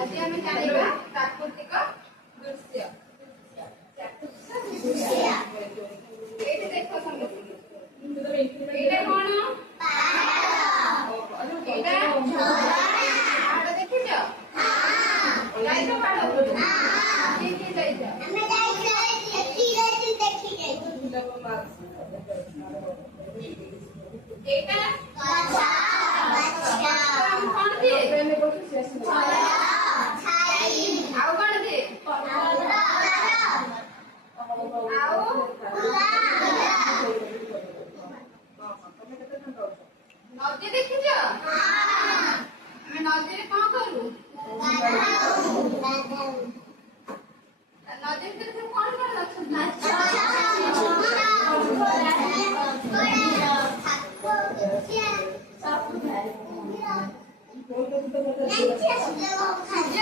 ଆଜି ଆମେ ଜାଣିବା ପ୍ରାକୃତିକ ଦୃଶ୍ୟ। ଏଇଠି ଦେଖ ସମସ୍ତେ, ଏଇଟା କଣ? ଏଇଟା ପାହାଡ ଦେଖିଛ? ଯାଇଛ ପାହାଡ? କିଏ କିଏ ଯାଇଛ? ଏଇଟା କଣ ଦିଏ? ଆଉ କଣ ଦିଏ? ଆଉ ନଦୀ ଦେଖିଛ? ଆମେ ନଦୀରେ କଣ କରୁ? ନଦୀ ଭିତରେ କଣ କଣ ଅଛନ୍ତି?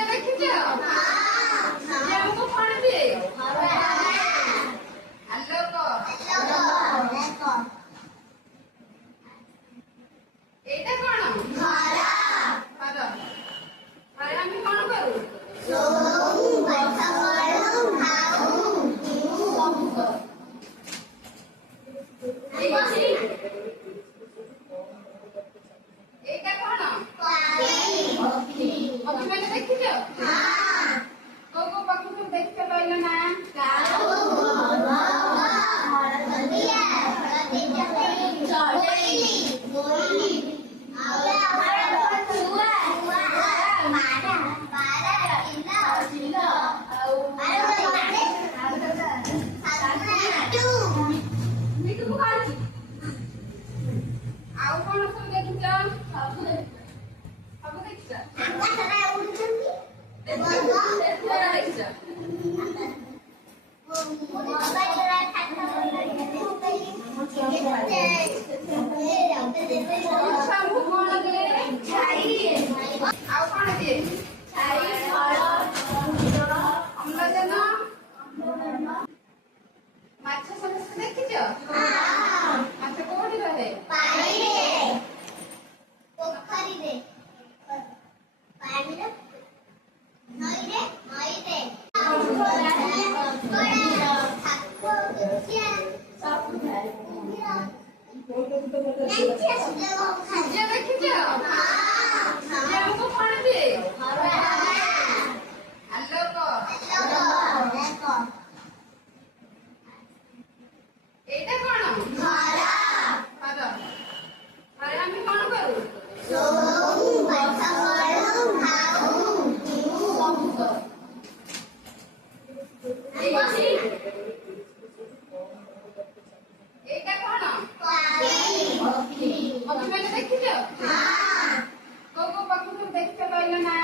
ଦେଖିଛ? ଆମକୁ କଣ ଦିଏ? ଆଲୋକ। ଏଇଟା କଣ? ଘର। ଘରେ ଆମେ କଣ କରୁ? ଏଇଟା କଣ? ପକ୍ଷୀ ମାନେ ଦେଖିଛ? କୋଉ କୋଉ ପକ୍ଷୀ ସବୁ ଦେଖିଛ କହିଲ ନା? ଆଉ କଣ ସବୁ ଦେଖିଛ? ସବୁ ଦେଖିଛ? ଦେଖିଛ? ଆଉ କଣ ଦିଏ? ଅମ୍ଳଜାନ। ମାଛ ସମସ୍ତେ ଦେଖିଛ? ମାଛ କୋଉଠି ରହେ? ପୋଖରୀରେ, ପାଣିରେ, ନଈରେ, ଦେଖିଛ? ଆମକୁ କଣ ଦିଏ? ଆଲୋକ। ଏଇଟା କଣ? ଘରେ ଆମେ କଣ କରୁ? ଏଇଟା କଣ? ପକ୍ଷୀ ମାନେ ଦେଖିଛ? କୋଉ କୋଉ ପକ୍ଷୀ ସବୁ ଦେଖିଛ କହିଲ ନା?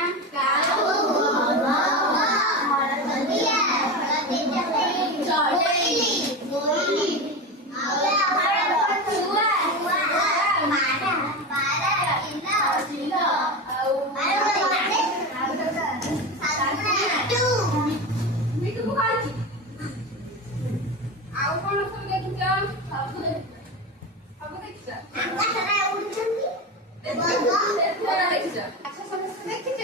ଆଉ କଣ ସବୁ ଦେଖିଛ? ସବୁ ଦେଖିଛ? ଦେଖିଛ? ଆଚ୍ଛା ସମସ୍ତେ ଦେଖିଛ?